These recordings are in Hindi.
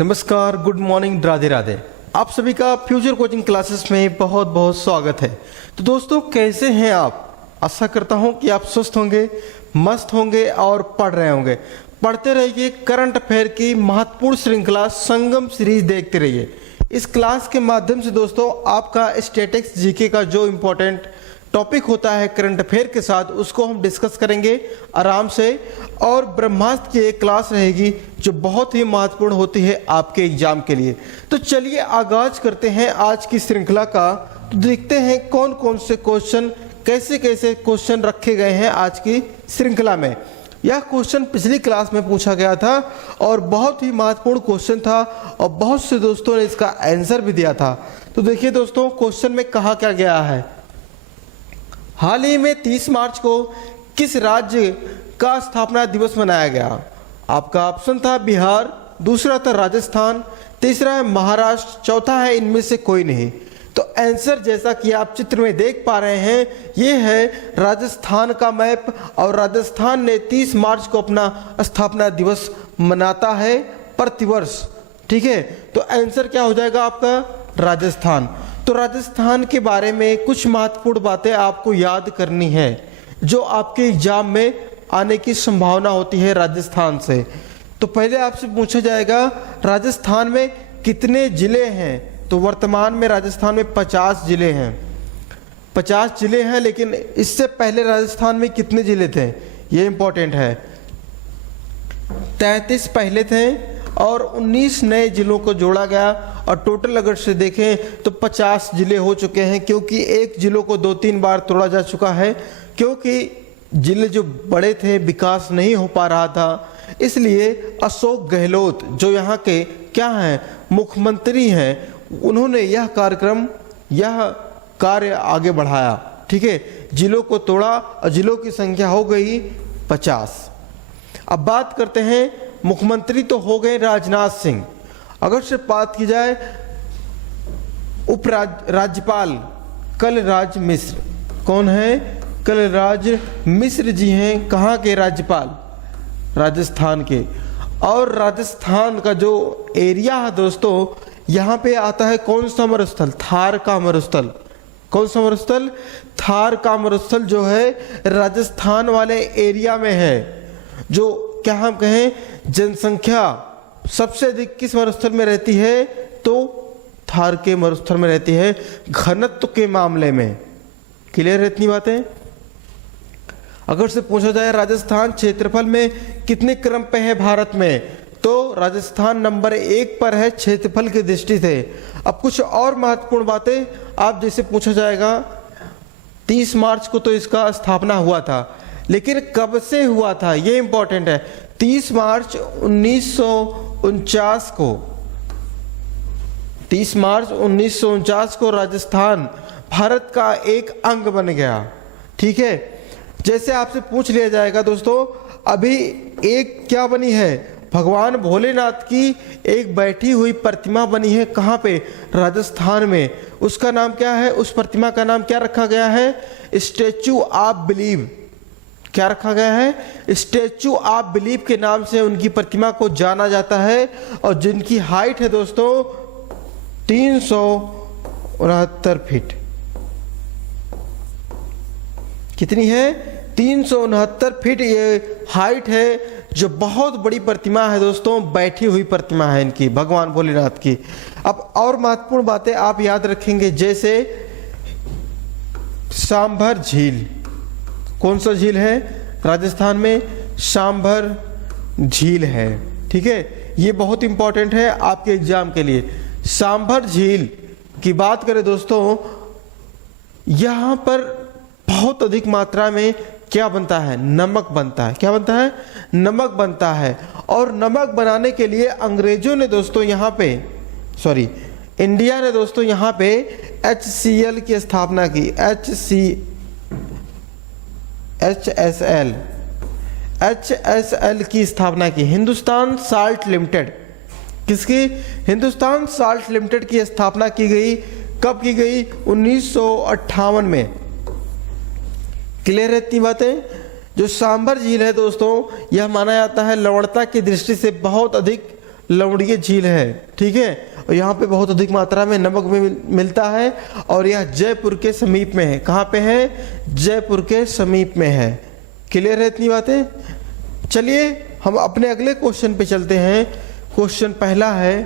नमस्कार, गुड मॉर्निंग, राधे राधे। आप सभी का फ्यूचर कोचिंग क्लासेस में बहुत बहुत स्वागत है। तो दोस्तों, कैसे हैं आप? आशा करता हूं कि आप स्वस्थ होंगे, मस्त होंगे और पढ़ रहे होंगे। पढ़ते रहिए, करंट अफेयर की महत्वपूर्ण श्रृंखला संगम सीरीज देखते रहिए। इस क्लास के माध्यम से दोस्तों आपका स्टैटिक्स जीके का जो इम्पोर्टेंट टॉपिक होता है करंट अफेयर के साथ, उसको हम डिस्कस करेंगे आराम से। और ब्रह्मास्त्र की एक क्लास रहेगी जो बहुत ही महत्वपूर्ण होती है आपके एग्जाम के लिए। तो चलिए आगाज करते हैं आज की श्रृंखला का। तो देखते हैं कौन कौन से क्वेश्चन, कैसे कैसे क्वेश्चन रखे गए हैं आज की श्रृंखला में। यह क्वेश्चन पिछली क्लास में पूछा गया था और बहुत ही महत्वपूर्ण क्वेश्चन था और बहुत से दोस्तों ने इसका आंसर भी दिया था। तो देखिए दोस्तों, क्वेश्चन में कहा क्या गया है। हाल ही में 30 मार्च को किस राज्य का स्थापना दिवस मनाया गया? आपका ऑप्शन था बिहार, दूसरा था राजस्थान, तीसरा है महाराष्ट्र, चौथा है इनमें से कोई नहीं। तो आंसर जैसा कि आप चित्र में देख पा रहे हैं, ये है राजस्थान का मैप। और राजस्थान ने 30 मार्च को अपना स्थापना दिवस मनाता है प्रतिवर्ष। ठीक है, तो आंसर क्या हो जाएगा आपका? राजस्थान। तो राजस्थान के बारे में कुछ महत्वपूर्ण बातें आपको याद करनी है जो आपके एग्जाम में आने की संभावना होती है राजस्थान से। तो पहले आपसे पूछा जाएगा राजस्थान में कितने जिले हैं? तो वर्तमान में राजस्थान में 50 जिले हैं। 50 जिले हैं, लेकिन इससे पहले राजस्थान में कितने जिले थे ये इंपॉर्टेंट है। 33 पहले थे और 19 नए जिलों को जोड़ा गया और टोटल अगर से देखें तो 50 जिले हो चुके हैं, क्योंकि एक जिलों को 2-3 बार तोड़ा जा चुका है, क्योंकि जिले जो बड़े थे विकास नहीं हो पा रहा था। इसलिए अशोक गहलोत जो यहाँ के क्या हैं, मुख्यमंत्री हैं, उन्होंने यह कार्य आगे बढ़ाया। ठीक है, जिलों को तोड़ा और जिलों की संख्या हो गई 50। अब बात करते हैं, मुख्यमंत्री तो हो गए राजनाथ सिंह। अगर से बात की जाए राज्यपाल कलराज मिश्र, कौन है? कलराज मिश्र जी हैं। कहाँ के राज्यपाल? राजस्थान के। और राजस्थान का जो एरिया है दोस्तों, यहाँ पे आता है कौन सा मरुस्थल? थार का मरुस्थल। कौन सा मरुस्थल? थार का मरुस्थल जो है राजस्थान वाले एरिया में है। जो क्या हम कहें, जनसंख्या सबसे अधिक किस मरुस्थल में रहती है? तो थार के मरुस्थल में रहती है, घनत्व के मामले में। क्लियर है इतनी बातें? अगर से पूछा जाए राजस्थान क्षेत्रफल में कितने क्रम पे है भारत में, तो राजस्थान नंबर 1 पर है क्षेत्रफल की दृष्टि से। अब कुछ और महत्वपूर्ण बातें आप जैसे पूछा जाएगा, 30 मार्च को तो इसका स्थापना हुआ था, लेकिन कब से हुआ था ये इंपॉर्टेंट है। 30 मार्च 1949 को, 30 मार्च 1949 को राजस्थान भारत का एक अंग बन गया। ठीक है, जैसे आपसे पूछ लिया जाएगा दोस्तों, अभी एक क्या बनी है? भगवान भोलेनाथ की एक बैठी हुई प्रतिमा बनी है। कहाँ पे? राजस्थान में। उसका नाम क्या है? उस प्रतिमा का नाम क्या रखा गया है? Statue of believe. क्या रखा गया है? स्टैचू ऑफ बिलीव के नाम से उनकी प्रतिमा को जाना जाता है। और जिनकी हाइट है दोस्तों 369 फीट। कितनी है? 369 फीट ये हाइट है, जो बहुत बड़ी प्रतिमा है दोस्तों, बैठी हुई प्रतिमा है इनकी, भगवान भोलेनाथ की। अब और महत्वपूर्ण बातें आप याद रखेंगे, जैसे सांभर झील। कौन सा झील है? राजस्थान में सांभर झील है। ठीक है, ये बहुत इंपॉर्टेंट है आपके एग्जाम के लिए। सांभर झील की बात करें दोस्तों, यहां पर बहुत अधिक मात्रा में क्या बनता है? नमक बनता है। क्या बनता है? नमक बनता है। और नमक बनाने के लिए अंग्रेजों ने दोस्तों यहाँ पे, इंडिया ने दोस्तों यहाँ पे HCl की स्थापना की। HSL की स्थापना की। Hindustan salt limited. किसकी? हिंदुस्तान साल्ट लिमिटेड की स्थापना की गई। कब की गई? 1958 में। क्लियर है इतनी बातें? जो सांभर झील है दोस्तों, यह माना जाता है लवणता की दृष्टि से बहुत अधिक लवणीय झील है, ठीक है। और यहाँ पे बहुत अधिक मात्रा में नमक भी मिलता है और यह जयपुर के समीप में है। कहाँ पे है? जयपुर के समीप में है। क्लियर है इतनी बातें? चलिए हम अपने अगले क्वेश्चन पे चलते हैं। क्वेश्चन पहला है,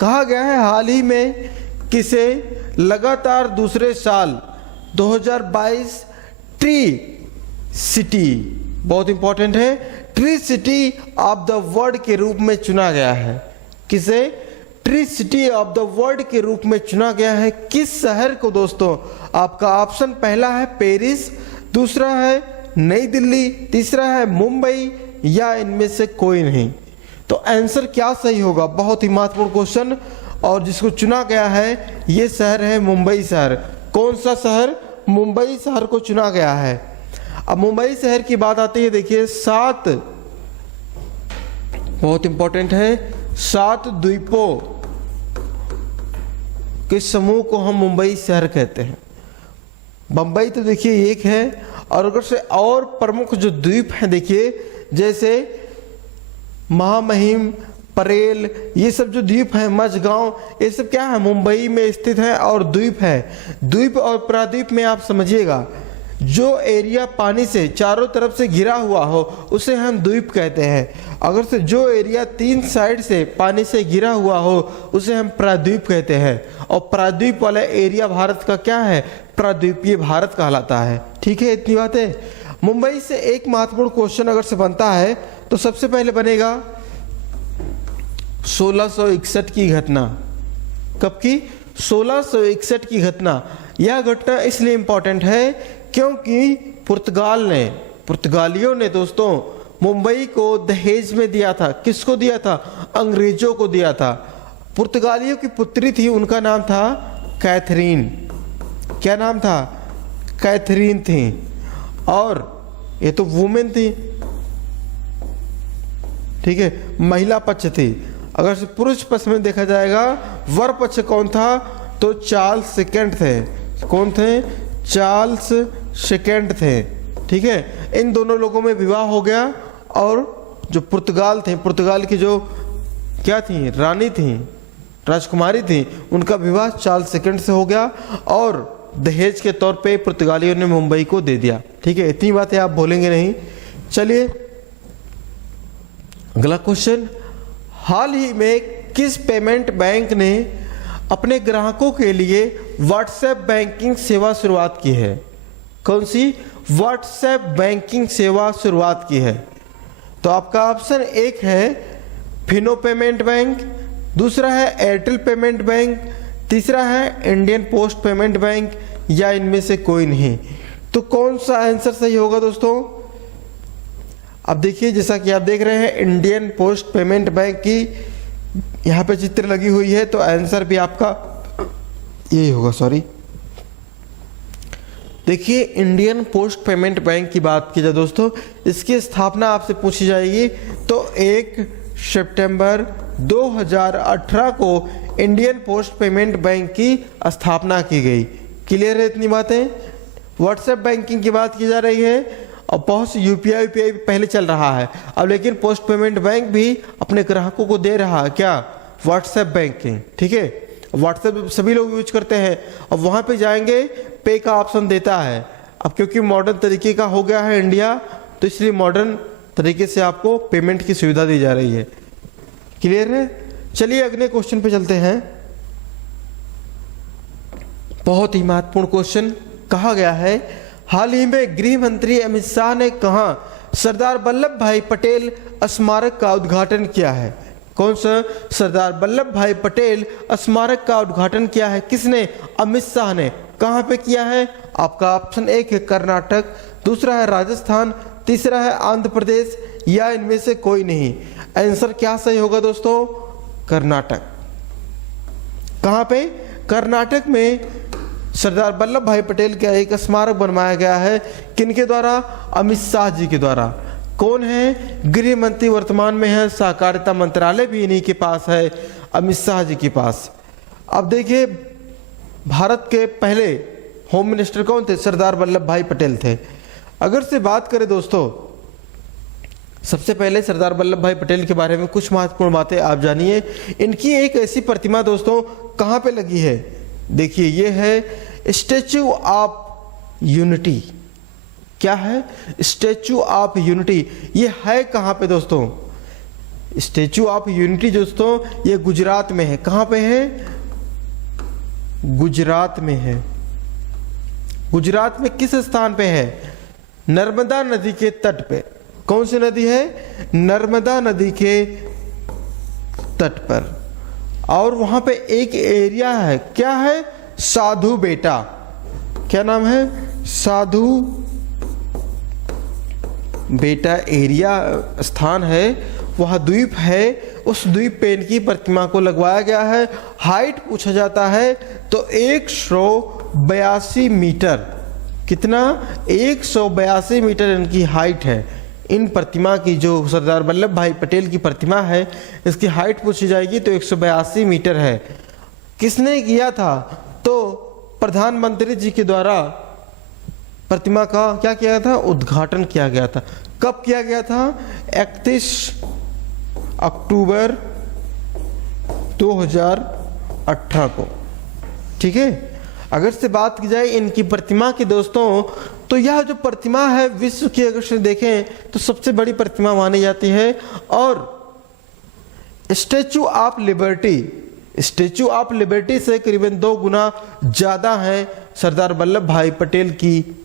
कहा गया है हाल ही में किसे लगातार दूसरे साल 2022 ट्री सिटी, बहुत इंपॉर्टेंट है, tree city of the world के रूप में चुना गया है? किसे tree city of the world के रूप में चुना गया है? किस शहर को दोस्तों? आपका ऑप्शन पहला है पेरिस, दूसरा है नई दिल्ली, तीसरा है मुंबई, या इनमें से कोई नहीं। तो आंसर क्या सही होगा? बहुत ही महत्वपूर्ण क्वेश्चन। और जिसको चुना गया है ये शहर है मुंबई शहर। कौन सा शहर? मुंबई शहर को चुना गया है। अब मुंबई शहर की बात आती है, देखिए 7, बहुत इंपॉर्टेंट है, 7 द्वीपों के समूह को हम मुंबई शहर कहते हैं। बंबई तो देखिए एक है, और अगर से और प्रमुख जो द्वीप हैं देखिए, जैसे महामहिम, परेल, ये सब जो द्वीप हैं, मझगांव, ये सब क्या है? मुंबई में स्थित है और द्वीप है। द्वीप और प्राद्वीप में आप समझिएगा, जो एरिया पानी से चारों तरफ से घिरा हुआ हो उसे हम द्वीप कहते हैं। अगर से जो एरिया 3 साइड से पानी से घिरा हुआ हो उसे हम प्राद्वीप कहते हैं। और प्राद्वीप वाला एरिया भारत का क्या है? प्राद्वीपीय भारत कहलाता है। ठीक है, इतनी बात है। मुंबई से एक महत्वपूर्ण क्वेश्चन अगर से बनता है तो सबसे पहले बनेगा 1661 की घटना। कब की? 1661 की घटना। यह घटना इसलिए इंपॉर्टेंट है क्योंकि पुर्तगालियों ने दोस्तों मुंबई को दहेज में दिया था। किसको दिया था? अंग्रेजों को दिया था। पुर्तगालियों की पुत्री थी, उनका नाम था कैथरीन। क्या नाम था? कैथरीन थी। और ये तो वुमेन थी, ठीक है, महिला पक्ष थी। अगर से पुरुष पक्ष में देखा जाएगा, वर पक्ष कौन था? तो चार्ल्स सेकंड थे। कौन थे? चार्ल्स सेकंड थे। ठीक है, इन दोनों लोगों में विवाह हो गया। और जो पुर्तगाल थे, पुर्तगाल की जो क्या थी? रानी थी, राजकुमारी थी, उनका विवाह चार्ल्स सेकंड से हो गया और दहेज के तौर पे पुर्तगालियों ने मुंबई को दे दिया। ठीक है, इतनी बातें आप बोलेंगे नहीं। चलिए अगला क्वेश्चन, हाल ही में किस पेमेंट बैंक ने अपने ग्राहकों के लिए व्हाट्सएप बैंकिंग सेवा शुरुआत की है? कौन सी? व्हाट्सएप बैंकिंग सेवा शुरुआत की है। तो आपका ऑप्शन एक है फिनो पेमेंट बैंक, दूसरा है एयरटेल पेमेंट बैंक, तीसरा है इंडियन पोस्ट पेमेंट बैंक, या इनमें से कोई नहीं। तो कौन सा आंसर सही होगा दोस्तों? अब देखिए, जैसा कि आप देख रहे हैं इंडियन पोस्ट पेमेंट बैंक की यहाँ पे चित्र लगी हुई है, तो आंसर भी आपका यही होगा। सॉरी, देखिए इंडियन पोस्ट पेमेंट बैंक की बात की जाए दोस्तों, इसकी स्थापना आपसे पूछी जाएगी तो 1 सितंबर 2018 को इंडियन पोस्ट पेमेंट बैंक की स्थापना की गई। क्लियर है इतनी बातें? व्हाट्सएप बैंकिंग की बात की जा रही है और बहुत सी यूपीआई पहले चल रहा है अब, लेकिन पोस्ट पेमेंट बैंक भी अपने ग्राहकों को दे रहा है क्या? WhatsApp banking. ठीक है, व्हाट्सएप सभी लोग यूज करते हैं। अब वहां पे जाएंगे, पे का ऑप्शन देता है। अब क्योंकि मॉडर्न तरीके का हो गया है इंडिया, तो इसलिए मॉडर्न तरीके से आपको पेमेंट की सुविधा दी जा रही है। क्लियर है? चलिए अगले क्वेश्चन पे चलते हैं। बहुत ही महत्वपूर्ण क्वेश्चन। कहा गया है हाल ही में गृह मंत्री अमित शाह ने कहा सरदार वल्लभ भाई पटेल स्मारक का उद्घाटन किया है? कौन सा? सरदार वल्लभ भाई पटेल स्मारक का उद्घाटन किया है। किसने? अमित शाह ने। कहां पे किया है? आपका ऑप्शन एक है कर्नाटक, दूसरा है राजस्थान, तीसरा है आंध्र प्रदेश, या इनमें से कोई नहीं। आंसर क्या सही होगा दोस्तों? कर्नाटक। कहां पे? कर्नाटक में सरदार वल्लभ भाई पटेल का एक स्मारक बनवाया गया है। किनके द्वारा? अमित शाह जी के द्वारा। कौन है? गृह मंत्री वर्तमान में है, सहकारिता मंत्रालय भी इन्हीं के पास है, अमित शाह जी के पास। अब देखिए, भारत के पहले होम मिनिस्टर कौन थे? सरदार वल्लभ भाई पटेल थे। अगर से बात करें दोस्तों सबसे पहले सरदार वल्लभ भाई पटेल के बारे में कुछ महत्वपूर्ण बातें आप जानिए। इनकी एक ऐसी प्रतिमा दोस्तों कहाँ पे लगी है, देखिए ये है स्टैचू ऑफ यूनिटी। क्या है? Statue of unity. ये है कहाँ पे दोस्तों? स्टैचू ऑफ यूनिटी दोस्तों ये गुजरात में है। कहाँ पे है? गुजरात में है। गुजरात में किस स्थान पे है? नर्मदा नदी के तट पे। कौन सी नदी है? नर्मदा नदी के तट पर। और वहां पे एक एरिया है, क्या है? साधु बेटा। क्या नाम है? साधु बेटा एरिया स्थान है, वह द्वीप है। उस द्वीप पे इनकी प्रतिमा को लगवाया गया है। हाइट पूछा जाता है तो 182 मीटर। कितना? 182 मीटर इनकी हाइट है। इन प्रतिमा की, जो सरदार वल्लभ भाई पटेल की प्रतिमा है, इसकी हाइट पूछी जाएगी तो 182 मीटर है। किसने किया था? तो प्रधानमंत्री जी के द्वारा प्रतिमा का क्या किया था? उद्घाटन किया गया था। कब किया गया था? 31 अक्टूबर 2018 को। ठीक है। अगर से बात की जाए इनकी प्रतिमा की दोस्तों, तो यह जो प्रतिमा है विश्व की अगर से देखें तो सबसे बड़ी प्रतिमा मानी जाती है। और statue of liberty, statue of liberty से करीबन 2 गुना ज्यादा है सरदार वल्लभ भाई पटेल की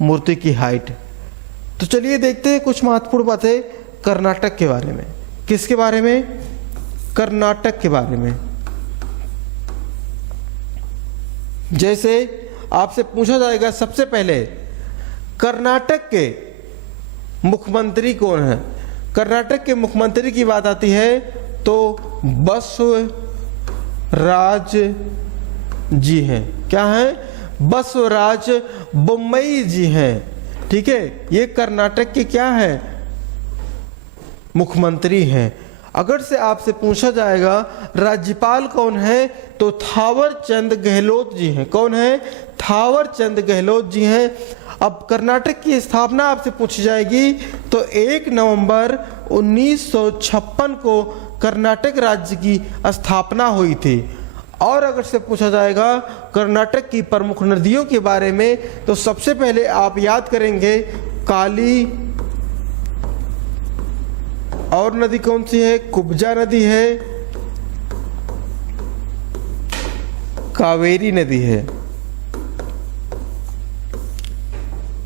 मूर्ति की हाइट। तो चलिए देखते हैं कुछ महत्वपूर्ण बातें कर्नाटक के बारे में। किसके बारे में? कर्नाटक के बारे में। जैसे आपसे पूछा जाएगा सबसे पहले कर्नाटक के मुख्यमंत्री कौन है? कर्नाटक के मुख्यमंत्री की बात आती है तो बसवराज जी हैं। क्या है? बसवराज बोम्मई जी हैं। ठीक है। ये कर्नाटक के क्या है? मुख्यमंत्री हैं। अगर से आपसे पूछा जाएगा राज्यपाल कौन है तो थावर चंद गहलोत जी हैं। कौन है? थावर चंद गहलोत जी हैं। अब कर्नाटक की स्थापना आपसे पूछी जाएगी तो 1 नवंबर 1956 को कर्नाटक राज्य की स्थापना हुई थी। और अगर से पूछा जाएगा कर्नाटक की प्रमुख नदियों के बारे में तो सबसे पहले आप याद करेंगे काली, और नदी कौन सी है? कुब्जा नदी है, कावेरी नदी है।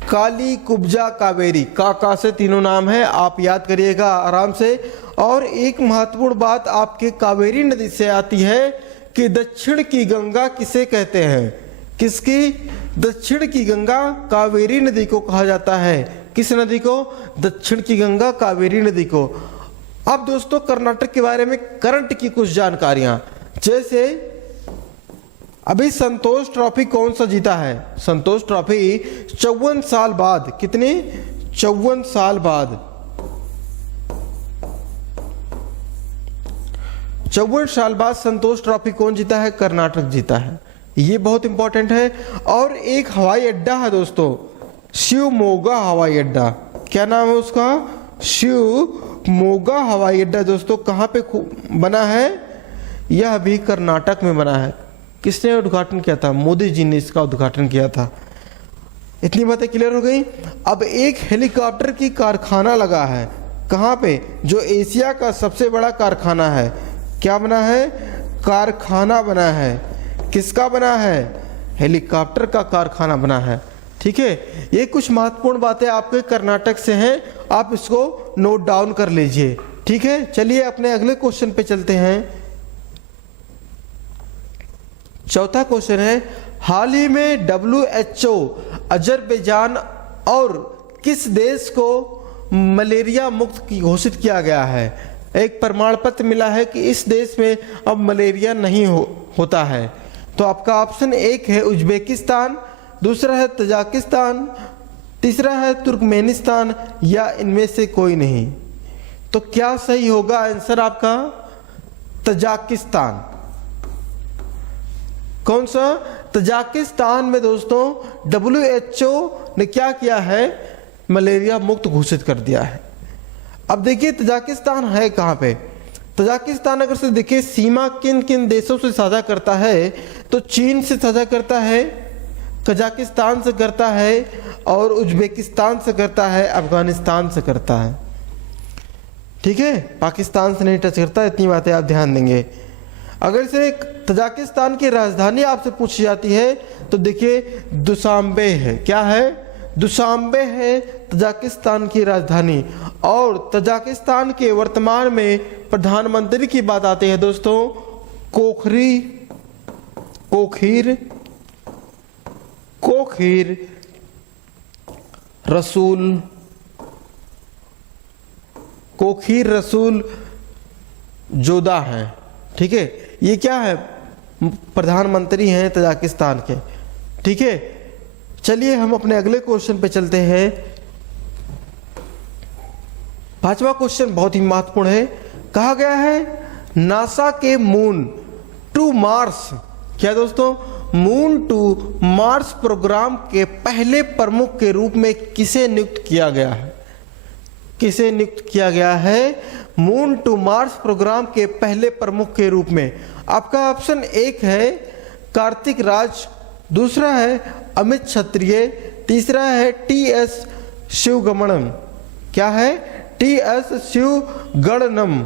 काली, कुब्जा, कावेरी, का से तीनों नाम है, आप याद करिएगा आराम से। और एक महत्वपूर्ण बात आपके कावेरी नदी से आती है कि दक्षिण की गंगा किसे कहते हैं? किसकी? दक्षिण की गंगा कावेरी नदी को कहा जाता है। किस नदी को? दक्षिण की गंगा कावेरी नदी को। अब दोस्तों कर्नाटक के बारे में करंट की कुछ जानकारियां, जैसे अभी संतोष ट्रॉफी कौन सा जीता है? संतोष ट्रॉफी 54 साल बाद। कितने? 54 साल बाद। 54 साल बाद संतोष ट्रॉफी कौन जीता है? कर्नाटक जीता है। ये बहुत इंपॉर्टेंट है। और एक हवाई अड्डा है दोस्तों, शिवमोगा हवाई अड्डा। क्या नाम है उसका? शिवमोगा हवाई अड्डा। दोस्तों कहाँ पे बना है? यह भी कर्नाटक में बना है। किसने उद्घाटन किया था? मोदी जी ने इसका उद्घाटन किया था। इतनी बातें क्लियर हो गई। अब एक हेलीकॉप्टर की कारखाना लगा है। कहाँ पे? जो एशिया का सबसे बड़ा कारखाना है। क्या बना है? कारखाना बना है। किसका बना है? हेलीकॉप्टर का कारखाना बना है। ठीक है। ये कुछ महत्वपूर्ण बातें आपके कर्नाटक से हैं, आप इसको नोट डाउन कर लीजिए। ठीक है। चलिए अपने अगले क्वेश्चन पे चलते हैं। चौथा क्वेश्चन है, हाल ही में WHO अजरबैजान और किस देश को मलेरिया मुक्त घोषित किया गया है? एक प्रमाण पत्र मिला है कि इस देश में अब मलेरिया नहीं होता है। तो आपका ऑप्शन 1 है उज्बेकिस्तान, दूसरा है तजाकिस्तान, तीसरा है तुर्कमेनिस्तान, या इनमें से कोई नहीं। तो क्या सही होगा आंसर आपका? तजाकिस्तान। कौन सा? तजाकिस्तान में दोस्तों WHO ने क्या किया है? मलेरिया मुक्त घोषित कर दिया है। अब देखिए तजाकिस्तान है कहाँ पे। तजाकिस्तान अगर से देखिए सीमा किन किन देशों से साझा करता है, तो चीन से साझा करता है, कजाकिस्तान से करता है और उज्बेकिस्तान से करता है, अफगानिस्तान से करता है। ठीक है, पाकिस्तान से नहीं टच करता। इतनी बातें आप ध्यान देंगे। अगर से तजाकिस्तान की राजधानी आपसे पूछी जाती है तो देखिए दुशांबे है। क्या है? दुशांबे है तजाकिस्तान की राजधानी। और तजाकिस्तान के वर्तमान में प्रधानमंत्री की बात आती है दोस्तों, कोखीर रसूल जोदा है। ठीक है, ये क्या है? प्रधानमंत्री हैं तजाकिस्तान के। ठीक है, चलिए हम अपने अगले क्वेश्चन पे चलते हैं। 5वां क्वेश्चन बहुत ही महत्वपूर्ण है। कहा गया है नासा के मून टू मार्स, क्या दोस्तों, मून टू मार्स प्रोग्राम के पहले प्रमुख के रूप में किसे नियुक्त किया गया है? किसे नियुक्त किया गया है मून टू मार्स प्रोग्राम के पहले प्रमुख के रूप में? आपका ऑप्शन 1 है कार्तिक राज, दूसरा है अमित क्षत्रिय, तीसरा है टीएस शिवगमनम। क्या है? टीएस शिवगणनम।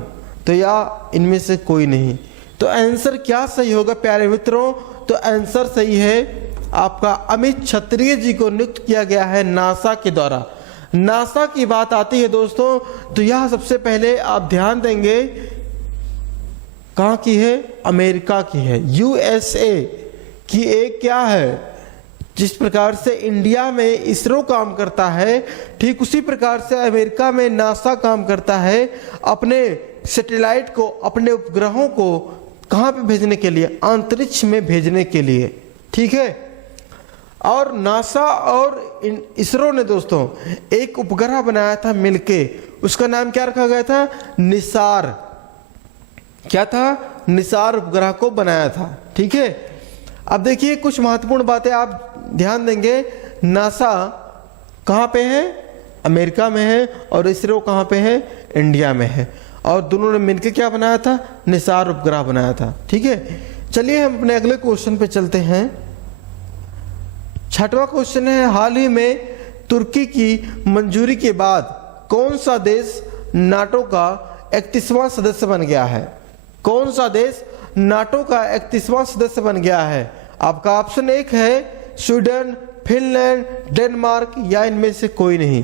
तो या इनमें से कोई नहीं। तो आंसर क्या सही होगा प्यारे मित्रों? तो आंसर सही है आपका अमित क्षत्रिय जी को नियुक्त किया गया है नासा के द्वारा। नासा की बात आती है दोस्तों तो यह सबसे पहले आप ध्यान देंगे कहाँ की है? अमेरिका की है, यूएसए की एक क्या है? जिस प्रकार से इंडिया में इसरो काम करता है, ठीक उसी प्रकार से अमेरिका में नासा काम करता है अपने सैटेलाइट को, अपने उपग्रहों को कहाँ पे भेजने के लिए? अंतरिक्ष में भेजने के लिए। ठीक है, और नासा और इसरो ने दोस्तों एक उपग्रह बनाया था मिलके, उसका नाम क्या रखा गया था? निसार। क्या था? निसार उपग्रह को बनाया था। ठीक है, अब देखिए कुछ महत्वपूर्ण बातें आप ध्यान देंगे। नासा कहाँ पे है? अमेरिका में है, और इसरो कहाँ पे है? इंडिया में है, और दोनों ने मिलकर क्या बनाया था? निसार उपग्रह बनाया था। ठीक है, चलिए हम अपने अगले क्वेश्चन पे चलते हैं। 6वां क्वेश्चन है, हाल ही में तुर्की की मंजूरी के बाद कौन सा देश नाटो का 31वां सदस्य बन गया है? कौन सा देश नाटो का 31वां सदस्य बन गया है? आपका ऑप्शन 1 है स्वीडन, फिनलैंड, डेनमार्क, या इनमें से कोई नहीं।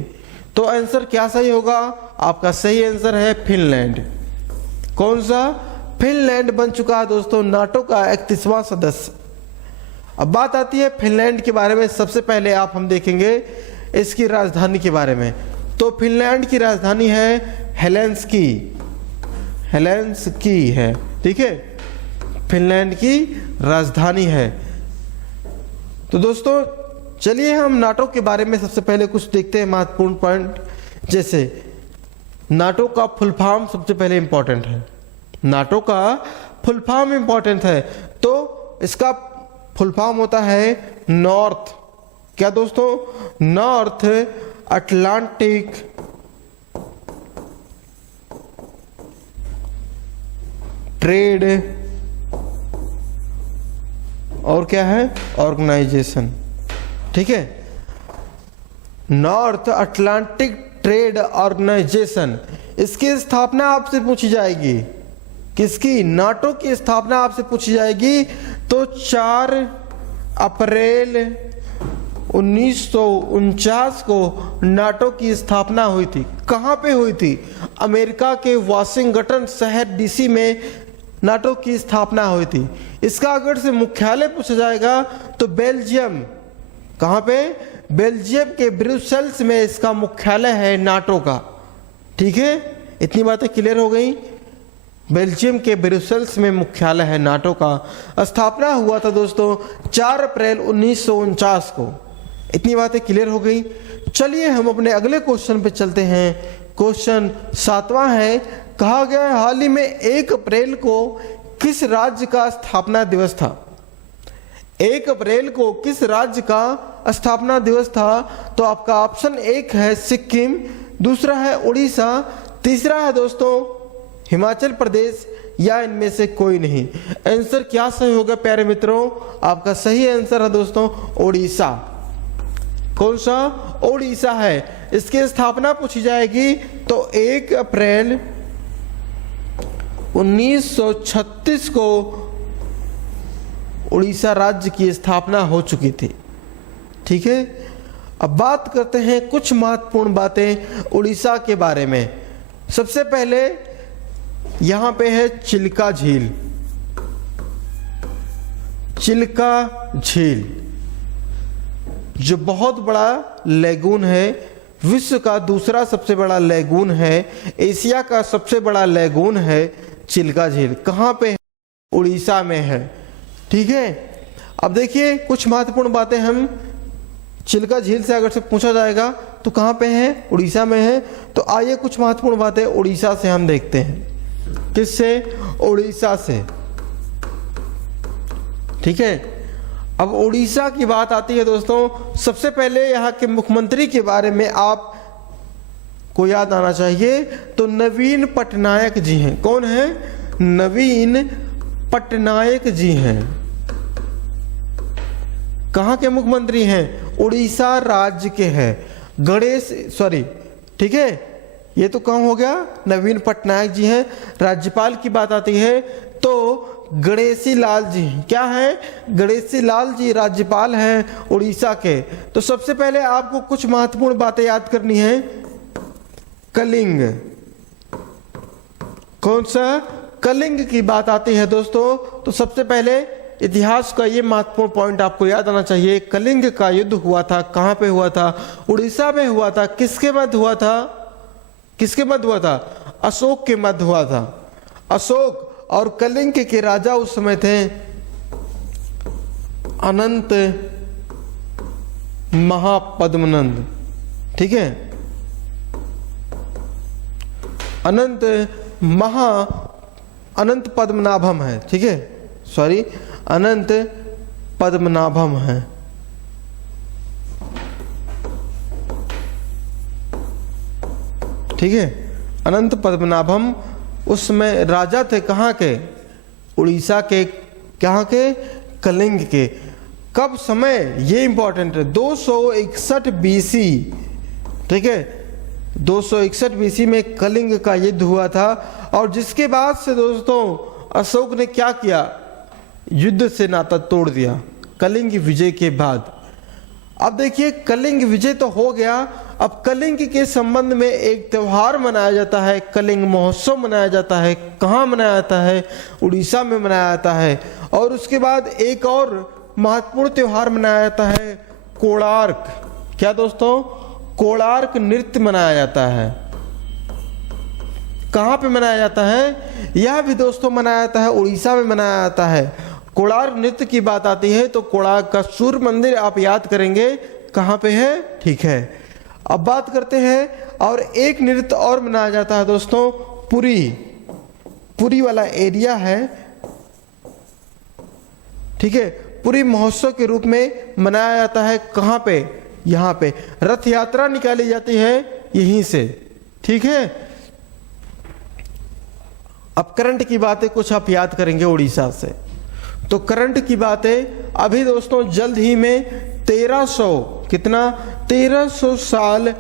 तो आंसर क्या सही होगा? आपका सही आंसर है फिनलैंड। कौन सा? फिनलैंड बन चुका है दोस्तों नाटो का 31वां सदस्य। अब बात आती है फिनलैंड के बारे में। सबसे पहले हम देखेंगे इसकी राजधानी के बारे में। तो फिनलैंड की राजधानी है हेलेंस्की। हेलेंस्की है। ठीक है, फिनलैंड की राजधानी है। तो दोस्तों चलिए हम नाटो के बारे में सबसे पहले कुछ देखते हैं महत्वपूर्ण पॉइंट। जैसे नाटो का फुल फॉर्म सबसे पहले इंपॉर्टेंट है। नाटो का फुल फॉर्म इंपॉर्टेंट है, तो इसका फुल फॉर्म होता है नॉर्थ, क्या दोस्तों? नॉर्थ अटलांटिक ट्रेड और क्या है? ऑर्गेनाइजेशन। ठीक है, नॉर्थ अटलांटिक ट्रेड ऑर्गेनाइजेशन। इसकी स्थापना आपसे पूछी जाएगी। किसकी? नाटो की स्थापना आपसे पूछी जाएगी। तो 4 अप्रैल 1949 को नाटो की स्थापना हुई थी। कहाँ पे हुई थी? अमेरिका के वाशिंगटन शहर डीसी में नाटो की स्थापना हुई थी। इसका अगर से मुख्यालय पूछा जाएगा तो बेल्जियम। कहाँ पे? बेल्जियम के ब्रुसेल्स में इसका मुख्यालय है नाटो का। ठीक है, इतनी बातें क्लियर हो गई। बेल्जियम के ब्रुसेल्स में मुख्यालय है नाटो का। स्थापना हुआ था दोस्तों 4 अप्रैल 1949 को। इतनी बातें क्लियर हो गई। चलिए हम अपने अगले क्वेश्चन पे चलते हैं। क्वेश्चन 7वां है, कहा गया है हाल ही में 1 अप्रैल को किस राज्य का स्थापना दिवस था? 1 अप्रैल को किस राज्य का स्थापना दिवस था? तो आपका ऑप्शन 1 है सिक्किम, दूसरा है उड़ीसा, तीसरा है दोस्तों हिमाचल प्रदेश या इनमें से कोई नहीं। आंसर क्या सही होगा प्यारे मित्रों? आपका सही आंसर है दोस्तों उड़ीसा। कौन सा? उड़ीसा है। इसकी स्थापना पूछी जाएगी तो 1 अप्रैल 1936 को उड़ीसा राज्य की स्थापना हो चुकी थी। ठीक है, अब बात करते हैं कुछ महत्वपूर्ण बातें उड़ीसा के बारे में। सबसे पहले यहां पे है चिल्का झील। चिल्का झील जो बहुत बड़ा लेगून है, विश्व का दूसरा सबसे बड़ा लेगून है, एशिया का सबसे बड़ा लेगून है चिल्का झील। कहाँ पे है? उड़ीसा में है। ठीक है, अब देखिए कुछ महत्वपूर्ण बातें हम चिल्का झील से अगर से पूछा जाएगा तो कहाँ पे है? उड़ीसा में है। तो आइए कुछ महत्वपूर्ण बातें उड़ीसा से हम देखते हैं। किससे? उड़ीसा से। ठीक है, अब उड़ीसा की बात आती है दोस्तों, सबसे पहले यहाँ के मुख्यमंत्री के बारे में आप को याद आना चाहिए। तो नवीन पटनायक जी हैं। कौन है? नवीन पटनायक जी हैं। कहाँ के मुख्यमंत्री हैं? उड़ीसा राज्य के हैं। ठीक है, ये तो कहाँ हो गया? नवीन पटनायक जी हैं। राज्यपाल की बात आती है तो गणेशी लाल जी। क्या है? गणेशी लाल जी राज्यपाल हैं उड़ीसा के। तो सबसे पहले आपको कुछ महत्वपूर्ण बातें याद करनी है। कलिंग। कौन सा? कलिंग की बात आती है दोस्तों तो सबसे पहले इतिहास का ये महत्वपूर्ण पॉइंट आपको याद आना चाहिए। कलिंग का युद्ध हुआ था। कहां पे हुआ था? उड़ीसा में हुआ था। किसके मध्य हुआ था? किसके मध्य हुआ था? अशोक के मध्य हुआ था। अशोक और कलिंग के राजा उस समय थे अनंत महापद्मनंद। ठीक है, अनंत पद्मनाभम है। ठीक है, सॉरी, अनंत पद्मनाभम है। ठीक है, अनंत पद्मनाभम उस समय राजा थे। कहाँ के? उड़ीसा के। कहाँ के? कलिंग के। कब समय? ये इंपॉर्टेंट है, 261 बीसी। ठीक है, 261 बीसी में कलिंग का युद्ध हुआ था। और जिसके बाद से दोस्तों अशोक ने क्या किया? युद्ध से नाता तोड़ दिया कलिंग विजय के बाद। अब देखिए कलिंग विजय तो हो गया, अब कलिंग के संबंध में एक त्योहार मनाया जाता है, कलिंग महोत्सव मनाया जाता है। कहाँ मनाया जाता है? उड़ीसा में मनाया जाता है। और उसके बाद एक और महत्वपूर्ण त्योहार मनाया जाता है, कोणार्क। क्या दोस्तों? कोणार्क नृत्य मनाया जाता है। कहाँ पे मनाया जाता है? यह भी दोस्तों मनाया जाता है उड़ीसा में मनाया जाता है। कोणार्क नृत्य की बात आती है तो कोणार्क का सूर्य मंदिर आप याद करेंगे कहाँ पे है। ठीक है, अब बात करते हैं और एक नृत्य और मनाया जाता है दोस्तों, पुरी वाला एरिया है। ठीक है, पुरी महोत्सव के रूप में मनाया जाता है। कहाँ पे? यहाँ पे रथ यात्रा निकाली जाती है यहीं से। ठीक है, अब करंट की बातें कुछ आप याद करेंगे उड़ीसा से। तो करंट की बातें अभी दोस्तों जल्द ही में 1300 साल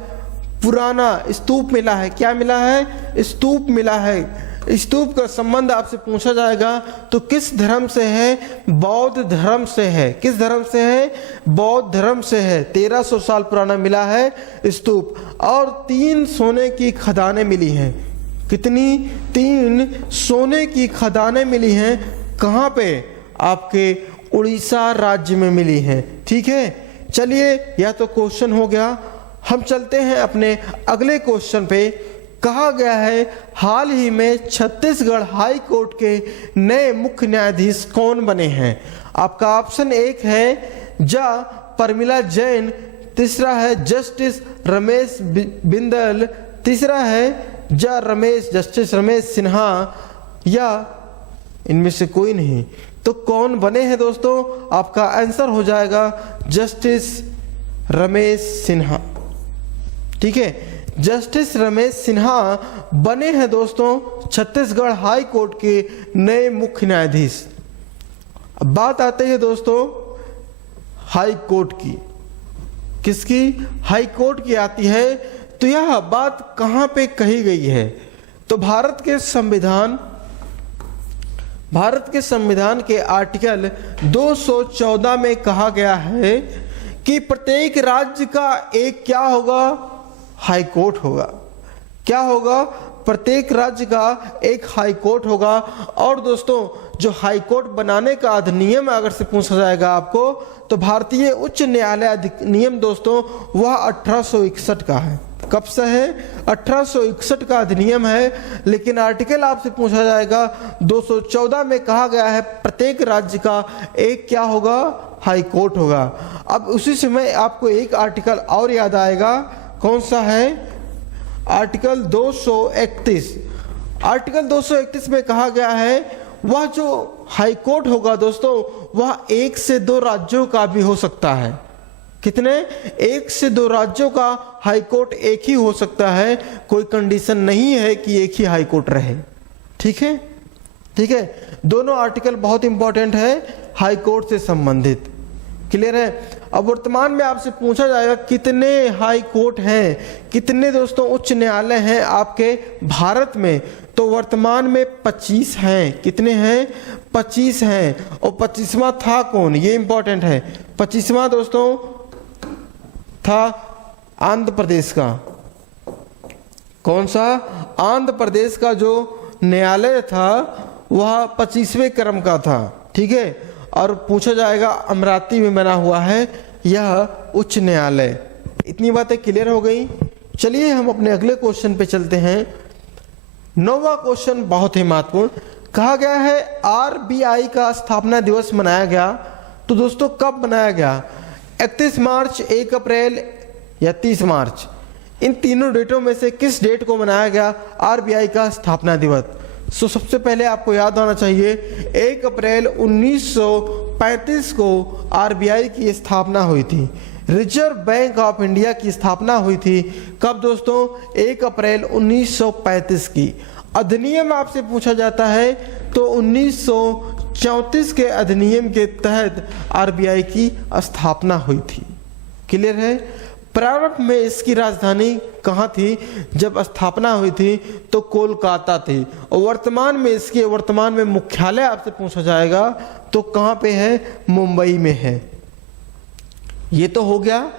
पुराना स्तूप मिला है। क्या मिला है? स्तूप मिला है। स्तूप का संबंध आपसे पूछा जाएगा तो किस धर्म से है? बौद्ध धर्म से है। किस धर्म से है? बौद्ध धर्म से है। 1300 साल पुराना मिला है स्तूप। और 3 सोने की खदानें मिली हैं। कितनी? 3 सोने की खदानें मिली हैं। कहाँ पे? आपके उड़ीसा राज्य में मिली हैं। ठीक है, चलिए यह तो क्वेश्चन हो गया। हम चलते हैं अपने अगले क्वेश्चन पे। कहा गया है हाल ही में छत्तीसगढ़ हाई कोर्ट के नए मुख्य न्यायाधीश कौन बने हैं? आपका ऑप्शन 1 है जा परमिला जैन, तीसरा है जस्टिस रमेश बिंदल, तीसरा है जस्टिस रमेश सिन्हा, या इनमें से कोई नहीं। तो कौन बने हैं दोस्तों? आपका आंसर हो जाएगा जस्टिस रमेश सिन्हा। ठीक है, जस्टिस रमेश सिन्हा बने हैं दोस्तों छत्तीसगढ़ हाई कोर्ट के नए मुख्य न्यायाधीश। अब बात आते हैं दोस्तों हाई कोर्ट की, किसकी? हाई कोर्ट की आती है। तो यह बात कहां पे कही गई है? तो भारत के संविधान के आर्टिकल 214 में कहा गया है कि प्रत्येक राज्य का एक क्या होगा? हाई कोर्ट होगा। क्या होगा? प्रत्येक राज्य का एक हाई कोर्ट होगा। और दोस्तों जो हाई कोर्ट बनाने का अधिनियम अगर से पूछा जाएगा आपको, तो भारतीय उच्च न्यायालय अधिनियम दोस्तों वह 1861 का है। कब से है? 1861 का अधिनियम है। लेकिन आर्टिकल आपसे पूछा जाएगा 214 में कहा गया है प्रत्येक राज्य का एक क्या होगा? हाई कोर्ट होगा। अब उसी समय आपको एक आर्टिकल और याद आएगा, कौन सा है? आर्टिकल 231। आर्टिकल 231 में कहा गया है वह जो हाई कोर्ट होगा दोस्तों वह 1 से 2 राज्यों का भी हो सकता है। कितने? 1 से 2 राज्यों का हाई कोर्ट एक ही हो सकता है। कोई कंडीशन नहीं है कि एक ही हाई कोर्ट रहे। ठीक है, ठीक है। दोनों आर्टिकल बहुत इंपॉर्टेंट है हाई कोर्ट से संबंधित। क्लियर है? अब वर्तमान में आपसे पूछा जाएगा कितने हाई कोर्ट हैं, कितने दोस्तों उच्च न्यायालय हैं आपके भारत में? तो वर्तमान में 25 हैं। कितने हैं? 25 हैं। और 25वां था कौन? ये इंपॉर्टेंट है। 25वां दोस्तों था आंध्र प्रदेश का। कौन सा? आंध्र प्रदेश का जो न्यायालय था वह 25वें क्रम का था। ठीक है। और पूछा जाएगा अमरावती में बना हुआ है यह उच्च न्यायालय। इतनी बातें क्लियर हो गई। चलिए हम अपने अगले क्वेश्चन पे चलते हैं। 9वां क्वेश्चन बहुत ही महत्वपूर्ण। कहा गया है आरबीआई का स्थापना दिवस मनाया गया। तो दोस्तों कब मनाया गया? 31 मार्च, 1 अप्रैल या 30 मार्च? इन तीनों डेटों में से किस डेट को मनाया गया आरबीआई का स्थापना दिवस? सबसे पहले आपको याद होना चाहिए 1 अप्रैल 1935 को आरबीआई की स्थापना हुई थी। रिजर्व बैंक ऑफ इंडिया की स्थापना हुई थी कब दोस्तों? 1 अप्रैल 1935 की। अधिनियम आपसे पूछा जाता है तो 1934 के अधिनियम के तहत आरबीआई की स्थापना हुई थी। क्लियर है? प्रारंभ में इसकी राजधानी कहाँ थी? जब स्थापना हुई थी तो कोलकाता थी। और वर्तमान में मुख्यालय आपसे पूछा जाएगा तो कहाँ पे है? मुंबई में है। ये तो हो गया।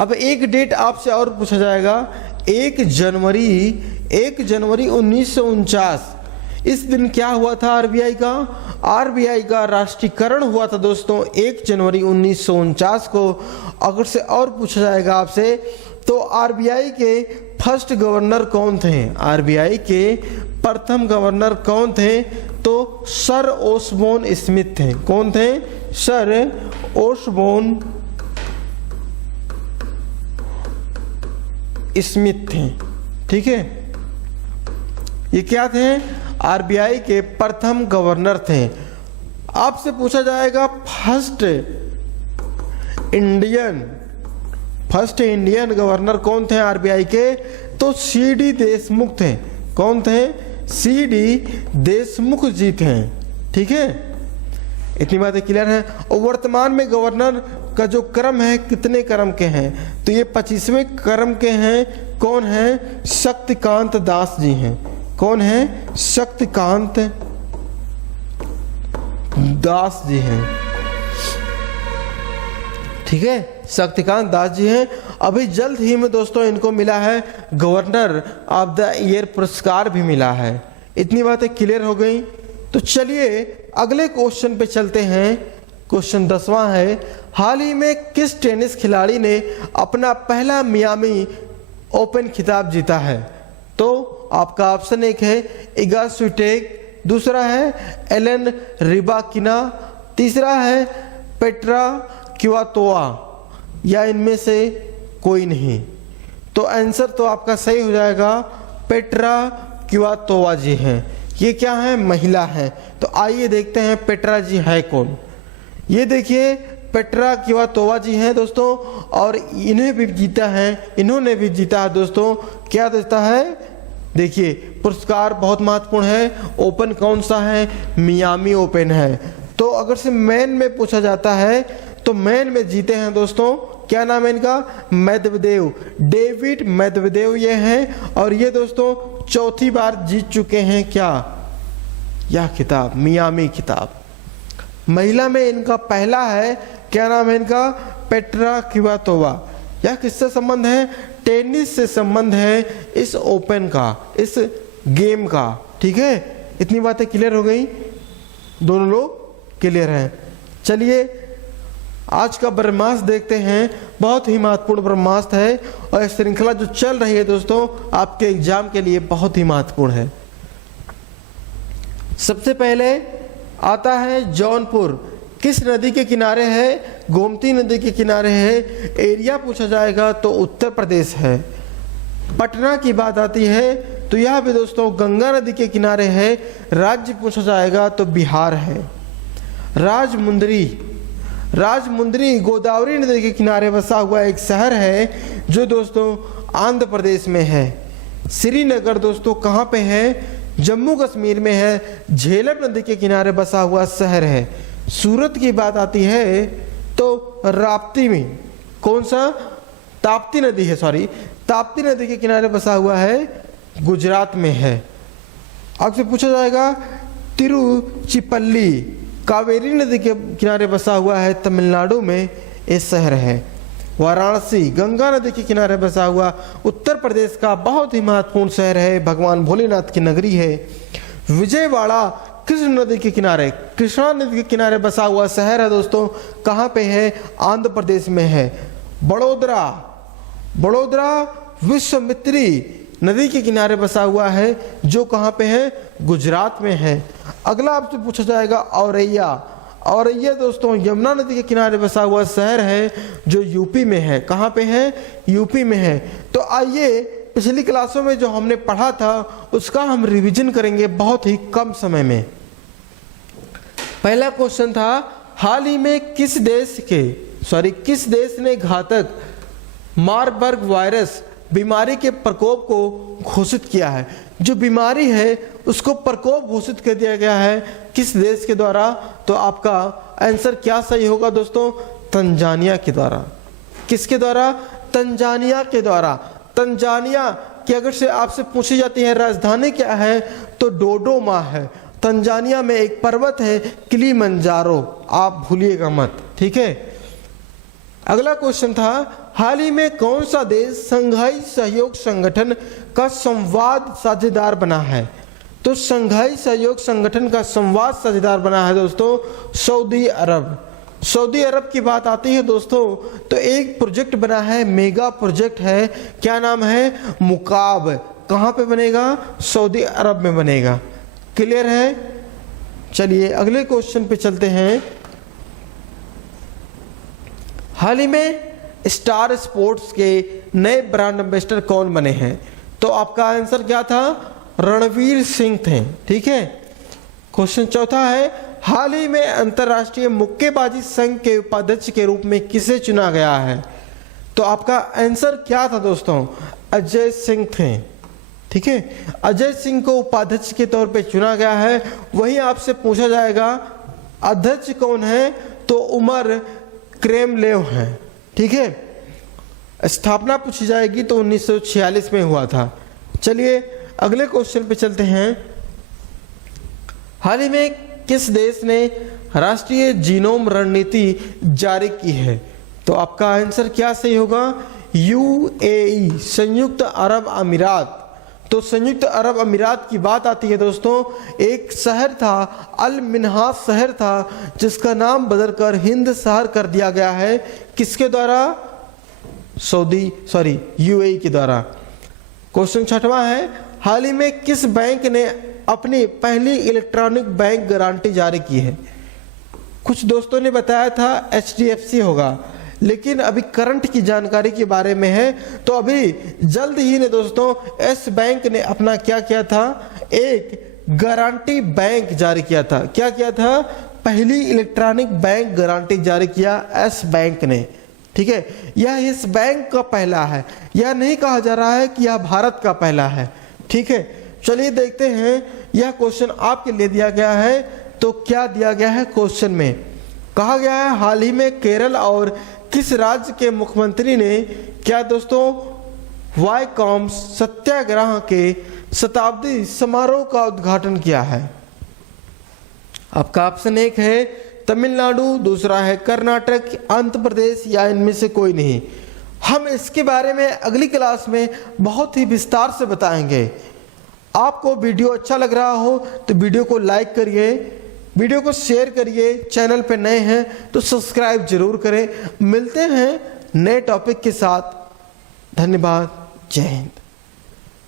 अब एक डेट आपसे और पूछा जाएगा 1 जनवरी 1949। इस दिन क्या हुआ था आरबीआई का? आरबीआई का राष्ट्रीयकरण हुआ था दोस्तों 1 जनवरी 1949 को। अगर से और पूछा जाएगा आपसे तो आरबीआई के फर्स्ट गवर्नर कौन थे? आरबीआई के प्रथम गवर्नर कौन थे? तो सर ओसबोर्न स्मिथ थे। कौन थे? सर ओसबोर्न स्मिथ थे। ठीक है। ये क्या थे? आरबीआई के प्रथम गवर्नर थे। आपसे पूछा जाएगा फर्स्ट इंडियन गवर्नर कौन थे आरबीआई के? तो सीडी देशमुख थे। कौन थे? सीडी देशमुख जी थे। ठीक है। इतनी बातें क्लियर है। और वर्तमान में गवर्नर का जो क्रम है कितने क्रम के हैं? तो ये 25वें क्रम के हैं। कौन है? शक्तिकांत दास जी हैं। कौन है? शक्तिकांत दास जी हैं। ठीक है, शक्तिकांत दास जी हैं। अभी जल्द ही में दोस्तों इनको मिला है गवर्नर ऑफ द ईयर पुरस्कार भी मिला है। इतनी बातें क्लियर हो गई। तो चलिए अगले क्वेश्चन पे चलते हैं। क्वेश्चन 10वां है, हाल ही में किस टेनिस खिलाड़ी ने अपना पहला मियामी ओपन खिताब जीता है? तो आपका ऑप्शन एक है इगा स्विटेक, दूसरा है एलन रिबाकिना, तीसरा है पेट्रा क्विटोवा, या इनमें से कोई नहीं। तो आंसर तो आपका सही हो जाएगा पेट्रा क्विटोवा जी हैं। ये क्या है? महिला है। तो आइए देखते हैं पेट्रा जी है कौन। ये देखिए पेट्रा क्विटोवा जी हैं दोस्तों, और इन्हें भी जीता है, इन्होंने भी जीता है दोस्तों। क्या देता है, देखिए पुरस्कार बहुत महत्वपूर्ण है। ओपन कौन सा है, मियामी ओपन है। तो अगर से मैन में पूछा जाता है तो मैन में जीते हैं दोस्तों, क्या नाम है इनका, मेदवेदेव, डेविड मेदवेदेव ये हैं, और ये दोस्तों चौथी बार जीत चुके हैं क्या, यह खिताब, मियामी खिताब। महिला में इनका पहला है, क्या नाम है इनका, पेट्रा क्विटोवा। यह किससे संबंध है, टेनिस से संबंध है इस ओपन का, इस गेम का। ठीक है, इतनी बातें क्लियर हो गई, दोनों लोग क्लियर हैं। चलिए आज का ब्रह्मास्त्र देखते हैं, बहुत ही महत्वपूर्ण ब्रह्मास्त्र है, और श्रृंखला जो चल रही है दोस्तों आपके एग्जाम के लिए बहुत ही महत्वपूर्ण है। सबसे पहले आता है जौनपुर, किस नदी के किनारे है, गोमती नदी के किनारे है। एरिया पूछा जाएगा तो उत्तर प्रदेश है। पटना की बात आती है तो यह भी दोस्तों गंगा नदी के किनारे है। राज्य पूछा जाएगा तो बिहार है। राजमुंदरी, राजमुंदरी गोदावरी नदी के किनारे बसा हुआ एक शहर है जो दोस्तों आंध्र प्रदेश में है। श्रीनगर दोस्तों कहाँ पे है, जम्मू कश्मीर में है। झेलम नदी के किनारे बसा हुआ शहर है। सूरत की बात आती है तो राप्ती में, कौन सा, ताप्ती नदी है, सॉरी ताप्ती नदी के किनारे बसा हुआ है, गुजरात में है। आपसे पूछा जाएगा तिरुचिपल्ली, कावेरी नदी के किनारे बसा हुआ है, तमिलनाडु में ये शहर है। वाराणसी गंगा नदी के किनारे बसा हुआ उत्तर प्रदेश का बहुत ही महत्वपूर्ण शहर है, भगवान भोलेनाथ की नगरी है। विजयवाड़ा कृष्ण नदी के किनारे, कृष्णा नदी के किनारे बसा हुआ शहर है दोस्तों, कहाँ पे है, आंध्र प्रदेश में है। बड़ोदरा, बड़ोदरा विश्वामित्री नदी के किनारे बसा हुआ है, जो कहाँ पे है, गुजरात में है। अगला आपसे पूछा जाएगा औरैया, औरैया दोस्तों यमुना नदी के किनारे बसा हुआ शहर है जो यूपी में है। कहाँ पे है, यूपी में है। तो आइए पिछली क्लासों में जो हमने पढ़ा था उसका हम रिवीजन करेंगे बहुत ही कम समय में। पहला क्वेश्चन था, हाल ही में किस देश ने घातक मारबर्ग वायरस बीमारी के प्रकोप को घोषित किया है। जो बीमारी है उसको प्रकोप घोषित कर दिया गया है किस देश के द्वारा, तो आपका आंसर क्या सही होगा दोस्तों, तंजानिया के द्वारा। किसके द्वारा, तंजानिया के द्वारा। तंजानिया की अगर से आपसे पूछी जाती है राजधानी क्या है तो डोडोमा है। तंजानिया में एक पर्वत है किलिमंजारो, आप भूलिएगा मत, ठीक है। अगला क्वेश्चन था, हाल ही में कौन सा देश संघाई सहयोग संगठन का संवाद साझेदार बना है, तो संघाई सहयोग संगठन का संवाद साझेदार बना है दोस्तों सऊदी अरब। सऊदी अरब की बात आती है दोस्तों तो एक प्रोजेक्ट बना है, मेगा प्रोजेक्ट है, क्या नाम है, मुकाब। कहाँ पे बनेगा, सऊदी अरब में बनेगा। क्लियर है। चलिए अगले क्वेश्चन पे चलते हैं। हाल ही में स्टार स्पोर्ट्स के नए ब्रांड एम्बेसडर कौन बने हैं, तो आपका आंसर क्या था, रणवीर सिंह थे, ठीक है। क्वेश्चन चौथा है, हाल ही में अंतरराष्ट्रीय मुक्केबाजी संघ के उपाध्यक्ष के रूप में किसे चुना गया है, तो आपका आंसर क्या था दोस्तों, अजय सिंह थे, ठीक है। अजय सिंह को उपाध्यक्ष के तौर पे चुना गया है। वही आपसे पूछा जाएगा अध्यक्ष कौन है, तो उमर क्रेमलेव है, ठीक है। स्थापना पूछी जाएगी तो 1946 में हुआ था। चलिए अगले क्वेश्चन पे चलते हैं। हाल ही में किस देश ने राष्ट्रीय जीनोम रणनीति जारी की है, तो आपका आंसर क्या सही होगा, यूएई, संयुक्त अरब अमीरात। तो संयुक्त अरब अमीरात की बात आती है दोस्तों, एक शहर था, अल मिन्हाज शहर था, जिसका नाम बदलकर हिंद शहर कर दिया गया है, किसके द्वारा, यूएई के द्वारा। क्वेश्चन छठवां है, हाल ही में किस बैंक ने अपनी पहली इलेक्ट्रॉनिक बैंक गारंटी जारी की है। कुछ दोस्तों ने बताया था HDFC होगा, लेकिन अभी करंट की जानकारी के बारे में है, तो अभी जल्द ही ने दोस्तों एस बैंक ने अपना क्या किया था, एक गारंटी बैंक जारी किया था। क्या किया था, पहली इलेक्ट्रॉनिक बैंक गारंटी जारी किया एस बैंक ने। ठीक है, यह इस बैंक का पहला है, यह नहीं कहा जा रहा है कि यह भारत का पहला है। ठीक है, चलिए देखते हैं, यह क्वेश्चन आपके लिए दिया गया है। तो क्या दिया गया है क्वेश्चन में? कहा गया है हाल ही में केरल और किस राज्य के मुख्यमंत्री ने क्या दोस्तों वाईकॉम सत्याग्रह के शताब्दी समारोह का उद्घाटन किया है? आपका ऑप्शन एक है तमिलनाडु, दूसरा है कर्नाटक, आंध्र प्रदेश या इनमें से कोई नहीं। हम इसके बारे में अगली क्लास में बहुत ही विस्तार से बताएंगे। आपको वीडियो अच्छा लग रहा हो तो वीडियो को लाइक करिए, वीडियो को शेयर करिए, चैनल पे नए हैं तो सब्सक्राइब जरूर करें। मिलते हैं नए टॉपिक के साथ। धन्यवाद। जय हिंद।